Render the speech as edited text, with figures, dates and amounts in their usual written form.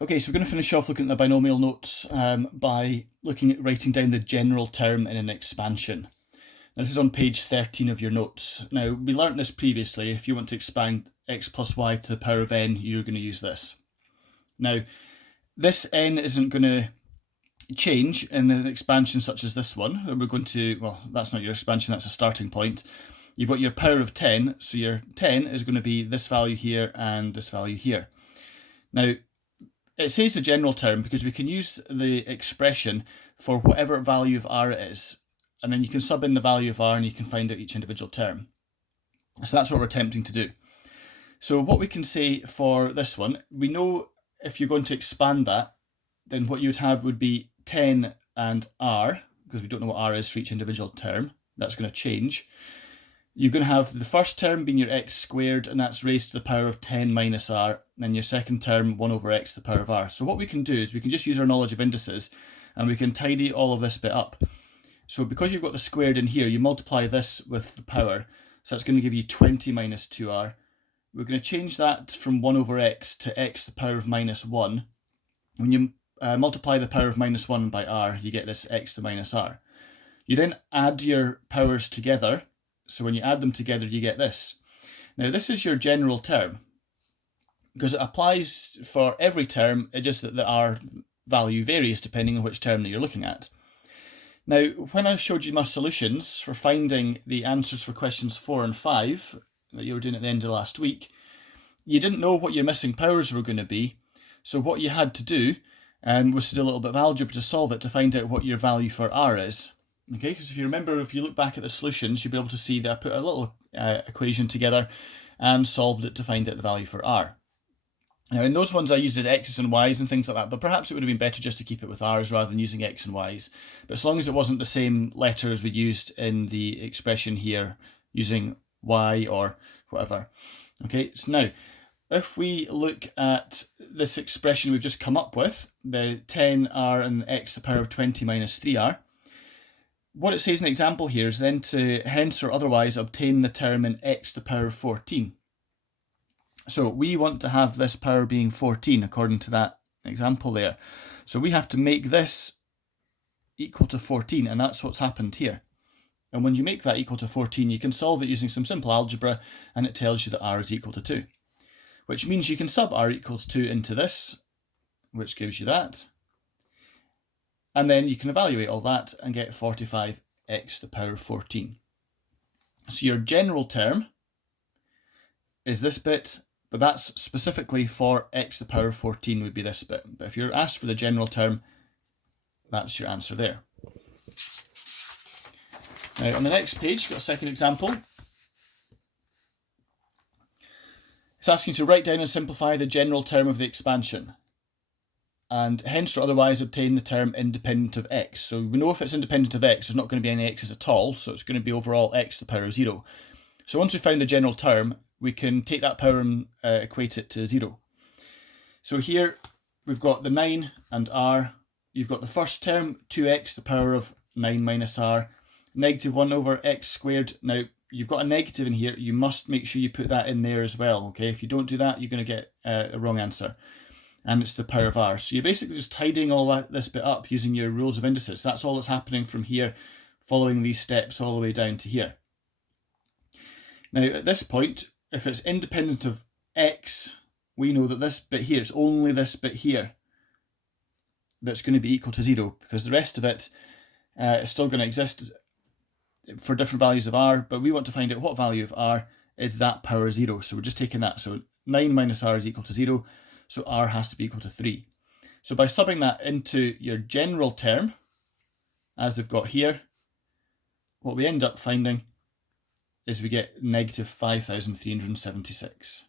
Okay, so we're going to finish off looking at the binomial notes by looking at writing down the general term in an expansion. Now this is on page 13 of your notes. Now we learnt this previously. If you want to expand x plus y to the power of n, you're going to use this. Now this n isn't going to change in an expansion such as this one. We're going to, well, that's not your expansion, that's a starting point. You've got your power of 10, so your 10 is going to be this value here and this value here. Now, it says the general term because we can use the expression for whatever value of r it is, and then you can sub in the value of r and you can find out each individual term. So that's what we're attempting to do. So what we can say for this one, we know if you're going to expand that, then what you would have would be 10 and r, because we don't know what r is for each individual term. That's going to change. You're going to have the first term being your x squared, and that's raised to the power of 10 minus r, and then your second term 1 over x to the power of r. So what we can do is we can just use our knowledge of indices, and we can tidy all of this bit up. So because you've got the squared in here, you multiply this with the power, so that's going to give you 20 minus 2r. We're going to change that from 1 over x to x to the power of minus 1. When you multiply the power of minus 1 by r, you get this x to minus r. You then add your powers together. So when you add them together, you get this. Now this is your general term, because it applies for every term, it's just that the r value varies depending on which term that you're looking at. Now, when I showed you my solutions for finding the answers for questions 4 and 5 that you were doing at the end of last week, you didn't know what your missing powers were going to be. So what you had to do was to do a little bit of algebra to solve it to find out what your value for r is. Okay, because if you remember, if you look back at the solutions, you'll be able to see that I put a little equation together and solved it to find out the value for r. Now in those ones I used x's and y's and things like that, but perhaps it would have been better just to keep it with r's rather than using x and y's. But as long as it wasn't the same letters we used in the expression here, using y or whatever. Okay, so now if we look at this expression we've just come up with, the 10r and x to the power of 20 minus 3r, what it says in the example here is then to hence or otherwise obtain the term in x to the power of 14. So we want to have this power being 14 according to that example there. So we have to make this equal to 14, and that's what's happened here. And when you make that equal to 14, you can solve it using some simple algebra, and it tells you that r is equal to 2. Which means you can sub r equals 2 into this, which gives you that. And then you can evaluate all that and get 45x to the power of 14. So your general term is this bit, but that's specifically for x to the power of 14 would be this bit. But if you're asked for the general term, that's your answer there. Now on the next page, you've got a second example. It's asking you to write down and simplify the general term of the expansion, and hence or otherwise obtain the term independent of x. So we know if it's independent of x, there's not going to be any x's at all, so it's going to be overall x to the power of 0. So once we found the general term, we can take that power and equate it to 0. So here we've got the 9 and r. You've got the first term, 2x to the power of 9 minus r, negative 1 over x squared. Now you've got a negative in here, you must make sure you put that in there as well, okay? If you don't do that, you're going to get a wrong answer. And it's the power of r. So you're basically just tidying all this bit up using your rules of indices. That's all that's happening from here, following these steps all the way down to here. Now at this point, if it's independent of x, we know that this bit here, it's only this bit here that's going to be equal to 0, because the rest of it is still going to exist for different values of r, but we want to find out what value of r is that power 0. So we're just taking that. So 9 minus r is equal to 0. So r has to be equal to 3. So by subbing that into your general term, as we've got here, what we end up finding is we get negative 5,376.